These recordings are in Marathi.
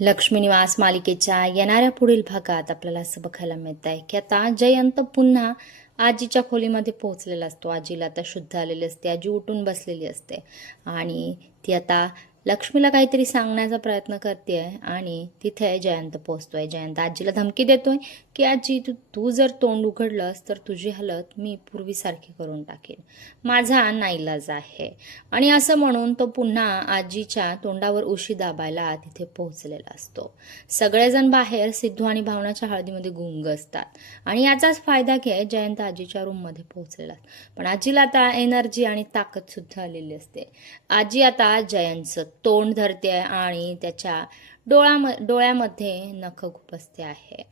लक्ष्मी निवास मालिकेच्या येणाऱ्या पुढील भागात आपल्याला असं बघायला मिळत आहे की आता जयंत पुन्हा आजीच्या खोलीमध्ये पोहोचलेला असतो. आजीला आता शुद्ध आलेली असते. आजी उठून बसलेली असते आणि ती आता लक्ष्मीला काहीतरी सांगण्याचा प्रयत्न करते आणि तिथे जयंत पोहोचतोय. जयंत आजीला धमकी देतोय की आजी तू जर तोंड उघडलंस तर तुझी हालत मी पूर्वीसारखी करून टाकेन. माझा नाईलाज आहे. आणि असं म्हणून तो पुन्हा आजीच्या तोंडावर उशी दाबायला तिथे पोहोचलेला असतो. सगळेजण बाहेर सिद्धू आणि भावनाच्या हळदीमध्ये गुंग असतात आणि याचाच फायदा घेत जयंत आजीच्या रूममध्ये पोहोचलेला. पण आजीला आता एनर्जी आणि ताकद सुद्धा आलेली असते. आजी आता जयंतचं तोंड धरते आणि त्याच्या डोळ्यामध्ये नख खुपसते आहे,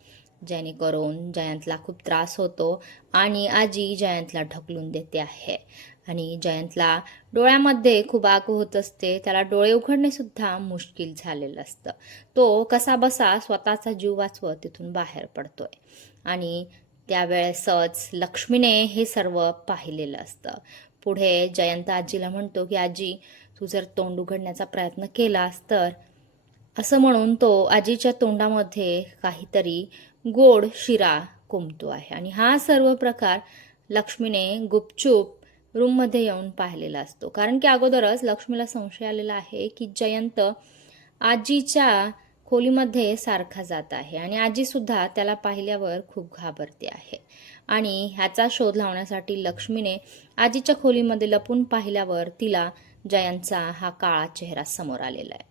जेणेकरून जयंतला खूप त्रास होतो आणि आजी जयंतला ढकलून देते आहे. आणि जयंतला डोळ्यामध्ये खूप आग होत असते. त्याला डोळे उघडणे सुद्धा मुश्किल झालेलं असतं. तो कसा बसा स्वतःचा जीव वाचवत तिथून बाहेर पडतोय आणि त्यावेळेसच लक्ष्मीने हे सर्व पाहिलेलं असतं. पुढे जयंत आजीला म्हणतो की आजी तू जर तोंड उघडण्याचा प्रयत्न केलास तर, असं म्हणून तो आजीच्या तोंडामध्ये काहीतरी गोड शिरा कोंबतो आहे. आणि हा सर्व प्रकार लक्ष्मीने गुपचूप रूममध्ये येऊन पाहिलेला असतो. कारण की अगोदरच लक्ष्मीला संशय आलेला आहे की जयंत आजीच्या खोलीमध्ये सारखा जात आहे आणि आजीसुद्धा त्याला पाहिल्यावर खूप घाबरते आहे. आणि ह्याचा शोध लावण्यासाठी लक्ष्मीने आजीच्या खोलीमध्ये लपून पाहिल्यावर तिला जयंतचा हा काळा चेहरा समोर आलेला आहे.